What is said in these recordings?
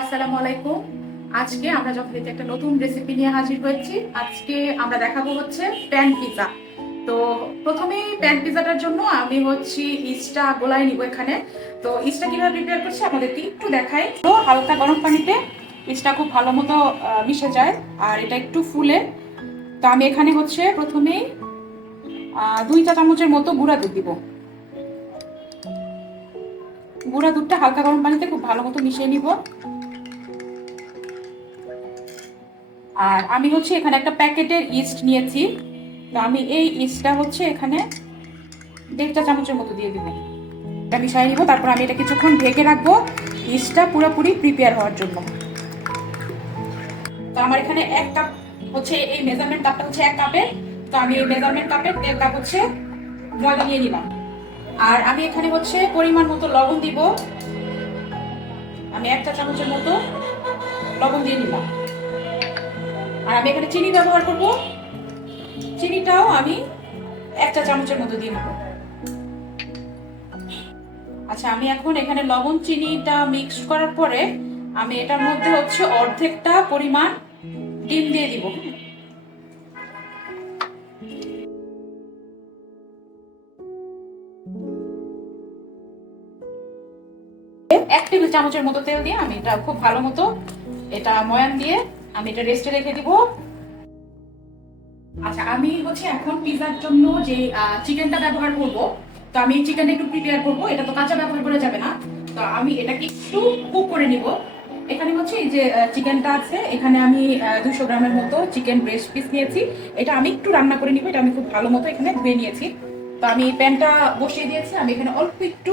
আসসালামু আলাইকুম। আজকে আমরা যথারীতি একটা নতুন রেসিপি নিয়ে হাজির হয়েছি। আজকে আমরা দেখাবো হচ্ছে প্যান পিজা। তো প্রথমেই প্যান পিজাটার জন্য আমি ইস্টটা গোলায় নিব এখানে। তো ইস্টটা কিভাবে প্রিপেয়ার করছি আপনাদেরকে একটু দেখাই। তো হালকা গরম পানিতে ইস্টটা খুব ভালো মতো মিশে যায় আর এটা একটু ফুলে। তো আমি এখানে প্রথমেই 2 চা চামচের মতো গুঁড়া দুধ দিব। গুঁড়া দুধটা হালকা গরম পানিতে খুব ভালো মতো মিশিয়ে নিব। আর আমি এখানে একটা প্যাকেটের ইস্ট নিয়েছি। তো আমি এই ইস্টটা এখানে 1.5 চা চামচের মতো দিয়ে দিব। এটা মিশিয়ে নিব, তারপর আমি এটা কিছুক্ষণ ঢেকে রাখবো ইস্টটা পুরোপুরি প্রিপেয়ার হওয়ার জন্য। তো আমার এখানে 1 কাপ এই মেজারমেন্ট কাপটা 1 কাপের। তো আমি এই মেজারমেন্ট কাপের 1.5 কাপ ময়দা নিয়ে নিলাম। আর আমি এখানে পরিমাণ মতো লবণ দিব। আমি 1 চা চামচের মতো লবণ দিয়ে নিলাম। আর আমি এখানে চিনি ব্যবহার করব। চিনিটাও আমি 1 চা চামচের মতো দিয়ে নেব। আচ্ছা, আমি এখন এখানে লবণ চিনিটা মিক্স করার পরে আমি এটার মধ্যে অর্ধেকটা পরিমাণ ডিম দিয়ে দিব। 1 টেবিল চামচের মতো তেল দিয়ে আমি এটা খুব ভালো মতো এটা ময়ান দিয়ে আমি এটা রেস্টে রেখে দিব। আচ্ছা, আমি এখন পিজার জন্য যে চিকেনটা ব্যবহার করব। তো আমি চিকেনটা একটু প্রিপেয়ার করব। এটা তো কাঁচা ব্যবহার করা যাবে না। তো আমি এটাকে একটু কুক করে নিব। এখানে এই যে চিকেনটা আছে, এখানে আমি 200 গ্রামের মতো চিকেন ব্রেস্ট পিস নিয়েছি। এটা আমি একটু রান্না করে নিব। এটা আমি খুব ভালো মতো এখানে ধুয়ে নিয়েছি। তো আমি প্যানটা বসিয়ে দিয়েছি। আমি এখানে অল্প একটু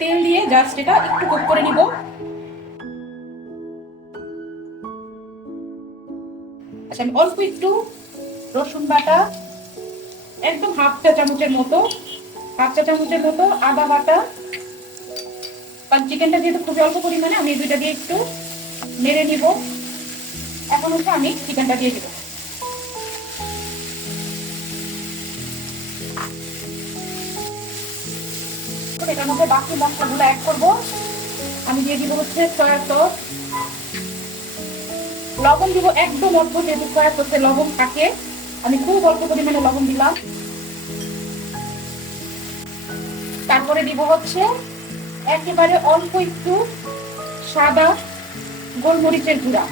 তেল দিয়ে জাস্ট এটা একটু কুক করে নিব। আচ্ছা, আমি অল্প একটু রসুন বাটা, একদম হাফ চা চামচের মতো আদা বাটা, কারণ চিকেনটা যেহেতু খুবই অল্প পরিমাণে, আমি এই দুইটা দিয়ে একটু নেড়ে নিব। এখন আমি চিকেনটা দিয়ে দিব। এটার মধ্যে বাকি মশলাগুলো অ্যাড করব। আমি দিয়ে দিব সয়া সস, লবণ দিব একদম অল্প, যেহেতু সয়া সসে লবণ থাকে। আমি খুব অল্প পরিমাণে লবণ দিলাম। তারপরে দিব একেবারে অল্প একটু সাদা গোলমরিচের গুঁড়া।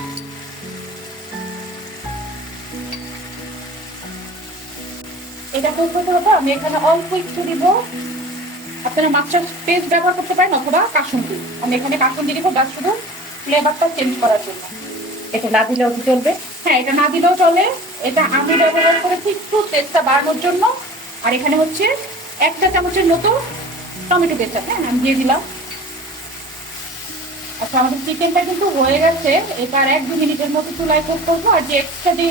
এটা করতে হবে। আমি এখানে অল্প একটু দিব। আপনারা মাছের পেস্ট ব্যবহার করতে পারেন অথবা কাসুন্দি। আমি এখানে কাসুন্দি দিব জাস্ট শুধু ফ্লেভারটা চেঞ্জ করার জন্য। এটা না দিলেও চলবে। হ্যাঁ, এটা না দিলেও চলে। এটা আমি ব্যবহার করেছি একটু টেস্টটা বাড়ানোর জন্য। আর এখানে 1 চা চামচের মতো টমেটো পেস্ট, হ্যাঁ, আমি দিয়ে দিলাম। আচ্ছা, আমাদের চিকেনটা কিন্তু হয়ে গেছে। এবার 1-2 মিনিটের মতো চুলায় কুক করবো। আর যে এক্সট্রা যে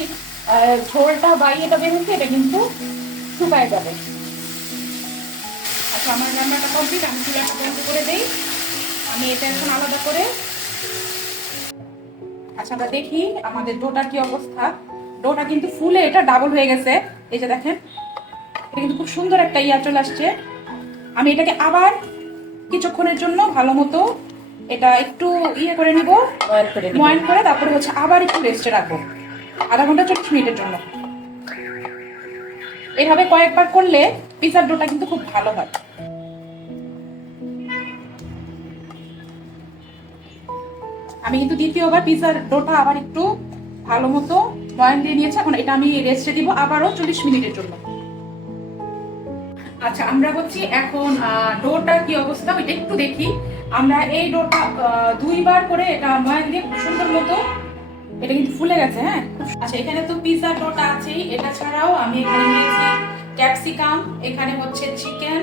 ঝোলটা বা ইয়েটা বের হচ্ছে, এটা কিন্তু শুকায় যাবে। আচ্ছা, আমার রান্নাটা কমপ্লিট। আমি চুলাটা বন্ধ করে দিই। আমি এটা এখন আলাদা করে। আচ্ছা, আমরা দেখি আমাদের ডোটার কি অবস্থা। ডোটা কিন্তু ফুলে এটা ডাবল হয়ে গেছে। এই যে দেখেন, এটা কিন্তু খুব সুন্দর একটা চলে আসছে। আমি এটাকে আবার কিছুক্ষণের জন্য ভালো মতো এটা একটু করে নিব, ময়ান করে। তারপরে আবার একটু রেস্টে রাখবো 0.5 ঘন্টা 40 মিনিটের জন্য। এভাবে কয়েকবার করলে পিজার ডোটা কিন্তু খুব ভালো হয়। আমি কিন্তু দ্বিতীয়বার পিজার ডোটা আবার একটু ভালো মতো ময়ান দিয়ে নিয়েছি। এখন এটা আমি রেস্টে দিব আবারও 40 মিনিটের জন্য। আচ্ছা, আমরা এখন ডোটার কি অবস্থা ওইটা একটু দেখি। আমরা এই ডোটা 2বার করে এটা ময়ান দিয়ে খুব সুন্দর মতো এটা কিন্তু ফুলে গেছে। হ্যাঁ, আচ্ছা, এখানে তো পিজা ডোটা আছেই। এটা ছাড়াও আমি এখানে নিয়েছি ক্যাপসিকাম, এখানে চিকেন,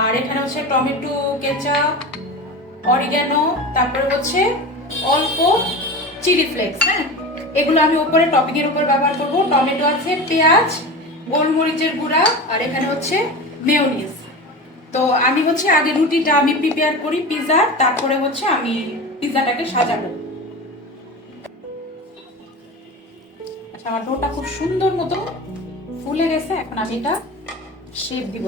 আর এখানে টমেটো কেচাপ, অরিগানো, তারপরে অল্প চিলি ফ্লেক্স। হ্যাঁ, এগুলো আমি উপরে টপিংয়ের উপর ব্যবহার করব। টমেটো আছে, পেঁয়াজ, গোলমরিচের গুঁড়া, আর এখানে মেয়োনিজ। তো আমি আগে রুটিটা আমি প্রিপেয়ার করি পিজার, তারপরে আমি পিজাটাকে সাজাবো। আচ্ছা, আমার ডোটা খুব সুন্দর মতো ফুলে গেছে। এখন আমি এটা শেপ দিব।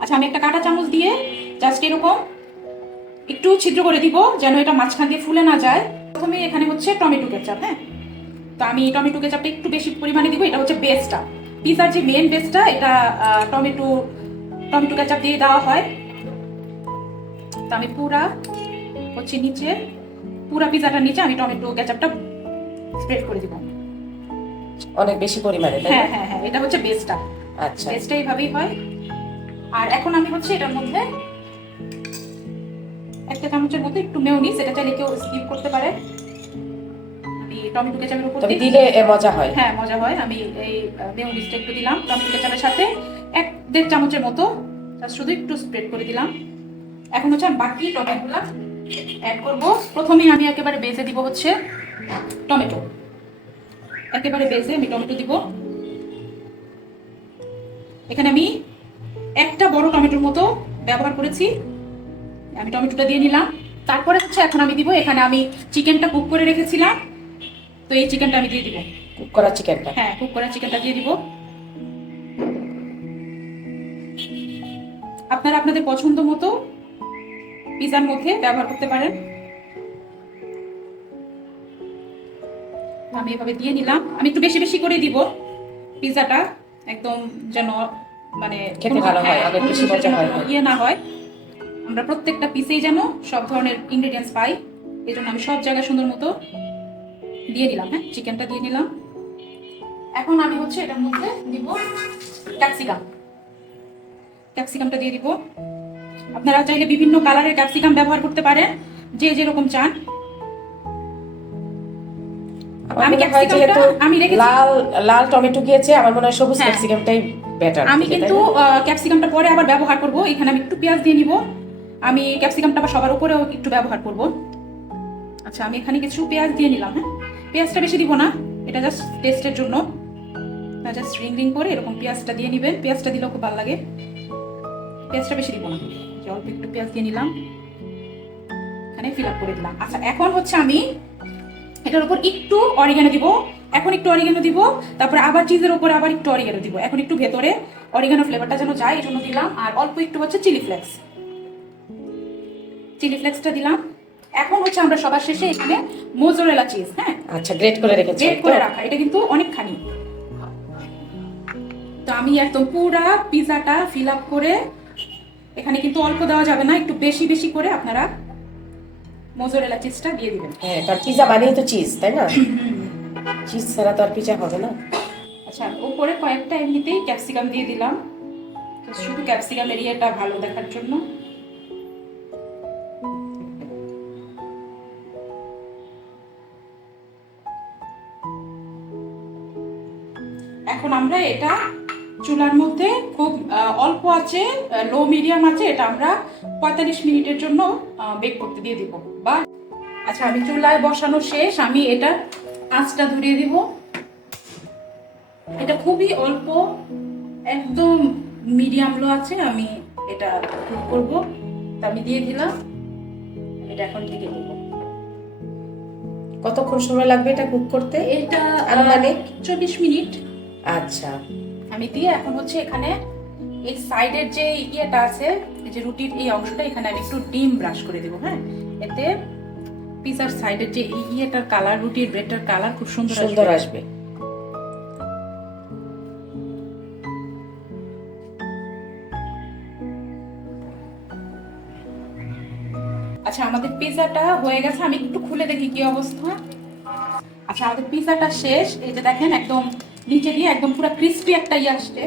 আচ্ছা, আমি একটা কাঁটা চামচ দিয়ে জাস্ট এরকম একটু ছিদ্র করে দিব, যেন এটা মাঝখান দিয়ে ফুলে না যায়। প্রথমে এখানে হচ্ছে টমেটো কেচাপ, হ্যাঁ, তো আমি টমেটো কেচাপটা একটু বেশি পরিমাণে দিব। এটা হচ্ছে বেসটা, পিজার যে মেন বেসটা, এটা টমেটো কেচাপ দিয়ে দেওয়া হয়। তো আমি পুরা হচ্ছে নিচে, পুরা পিজাটার নিচে আমি টমেটো কেচাপটা স্প্রেড করে দিব অনেক বেশি পরিমাণে। হ্যাঁ হ্যাঁ হ্যাঁ, এটা হচ্ছে বেসটা। আচ্ছা, বেসটা এইভাবেই হয়। আর এখন আমি হচ্ছে এটার মধ্যে একটা চামচের মতো একটু মেয়োনিজ, এটা চাইলে কেউ স্কিপ করতে পারে। আমি টমেটো কেচাপের উপর দিলে মজা হয়। হ্যাঁ, মজা হয়। আমি এই মেয়োনিজটা একটু দিলাম টমেটো কেচাপের সাথে, 1-1.5 চামচের মতো, শুধু একটু স্প্রেড করে দিলাম। এখন হচ্ছে আমি বাকি টমেটোগুলো অ্যাড করব। প্রথমেই আমি একেবারে বেজে দিব হচ্ছে টমেটো, একেবারে বেজে আমি টমেটো দিব। এখানে আমি একটা বড় টমেটোর মতো ব্যবহার করেছি, আমি টমেটোটা দিয়ে নিলাম। তারপরে হচ্ছে এখন আমি দিব, এখানে আমি চিকেনটা কুক করে রেখেছিলাম, তো এই চিকেনটা আমি দিয়ে দিব। কুক করা চিকেনটা? হ্যাঁ, কুক করা চিকেনটা দিয়ে দিব। আপনারা আপনাদের পছন্দ মতো পিজার মধ্যে ব্যবহার করতে পারেন। আমি এভাবে দিয়ে নিলাম। আমি একটু বেশি বেশি করে দিব পিজাটা, একদম যেন মানে খেতে ভালো হয়, অনেক বেশি মজা হয়, ইয়ে না হয়। আমরা প্রত্যেকটা পিসেই যেন সব ধরনের ইনগ্রেডিয়েন্টস পাই, এজন্য আমি সব জায়গায় সুন্দর মতো দিয়ে নিলাম। হ্যাঁ, চিকেনটা দিয়ে নিলাম। এখন আমি হচ্ছে এটার মধ্যে দিব ক্যাপসিকামটা দিয়ে দিব। আপনারা চাইলে বিভিন্ন কালারের ক্যাপসিকাম ব্যবহার করতে পারেন, যে যেরকম চান। আমি ক্যাপসিকামটা আমি রেখেছি লাল টমেটো গিয়েছে, আমার মনে হয় সবুজ ক্যাপসিকামটাই বেটার। আমি কিন্তু ক্যাপসিকামটা পরে আবার ব্যবহার করব। এখানে আমি একটু পেঁয়াজ দিয়ে নিব। আমি ক্যাপসিকামটা আবার সবার উপরেও একটু ব্যবহার করব। আচ্ছা, আমি এখানে কিছু পেঁয়াজ দিয়ে নিলাম। হ্যাঁ, পেঁয়াজটা বেশি দিব না, এটা জাস্ট টেস্টের জন্য। জাস্ট রিং করে এরকম পেঁয়াজটা দিয়ে নিবেন, পেঁয়াজটা দিলেও খুব ভালো লাগে। পেঁয়াজটা বেশি দিব না, অল্প একটু পেঁয়াজ দিয়ে নিলাম, এখানে ফিল আপ করে দিলাম। আচ্ছা, এখন হচ্ছে আমি এটার উপর একটু অরিগানো দিব। এখন একটু অরিগানো দিব, তারপরে আবার চিজের উপরে আবার একটু অরিগানো দিব। এখন একটু ভেতরে অরিগানো ফ্লেভারটা যেন যায়, এই জন্য দিলাম। আর অল্প একটু হচ্ছে চিলি ফ্লেক্সটা দিলাম। এখন হচ্ছে আমরা সবার শেষে এখানে মোজরেলা চিজ, হ্যাঁ, আচ্ছা, গ্রেট করে রেখেছি, গ্রেট করে রাখা, এটা কিন্তু অনেকখানি। তো আমি একদম পুরা পিজাটা ফিল আপ করে, এখানে কিন্তু অল্প দেওয়া যাবে না, একটু বেশি বেশি করে আপনারা মোজরেলা চিজটা দিয়ে দিবেন। হ্যাঁ, কারণ পিজা বানিয়ে তো চিজ, তাই না? চিজ ছাড়া তো আর পিজা হবে না। আচ্ছা, উপরে কয়েকটা এমনিতেই ক্যাপসিকাম দিয়ে দিলাম, শুধু ক্যাপসিকাম এরিয়াটা ভালো দেখার জন্য। এখন আমরা এটা চুলার মধ্যে খুব অল্প আছে, লো মিডিয়াম আছে, এটা আমরা 45 মিনিটের জন্য বেক করতে দিয়ে দিব। বা আচ্ছা, আমি চুলায় বসানো শেষ, আমি এটা আঁচটা ধরিয়ে দিব। এটা খুবই অল্প, একদম মিডিয়াম লো আছে, আমি এটা কুক করব। তা আমি দিয়ে দিলাম, এটা এখন ঢেকে দিব। কতক্ষণ সময় লাগবে এটা কুক করতে? এটা আনুমানিক 24 মিনিট। আচ্ছা, আমি দিয়ে এখন হচ্ছে এখানে এই সাইডের যে ইয়েটা আছে, এই যে রুটির এই অংশটা, এখানে আমি একটু ডিম ব্রাশ করে দেবো। হ্যাঁ, এতে পিজার সাইডের যে ইয়েটার কালার, রুটির ব্রেডটার কালার খুব সুন্দর আসবে। আচ্ছা, আমাদের পিজাটা হয়ে গেছে, আমি একটু খুলে দেখি কি অবস্থা। আচ্ছা, আমাদের পিজাটা শেষ। এই যে দেখেন, একদম নিচে দিয়ে একদম পুরো ক্রিস্পি একটা ইয়ে আসছে।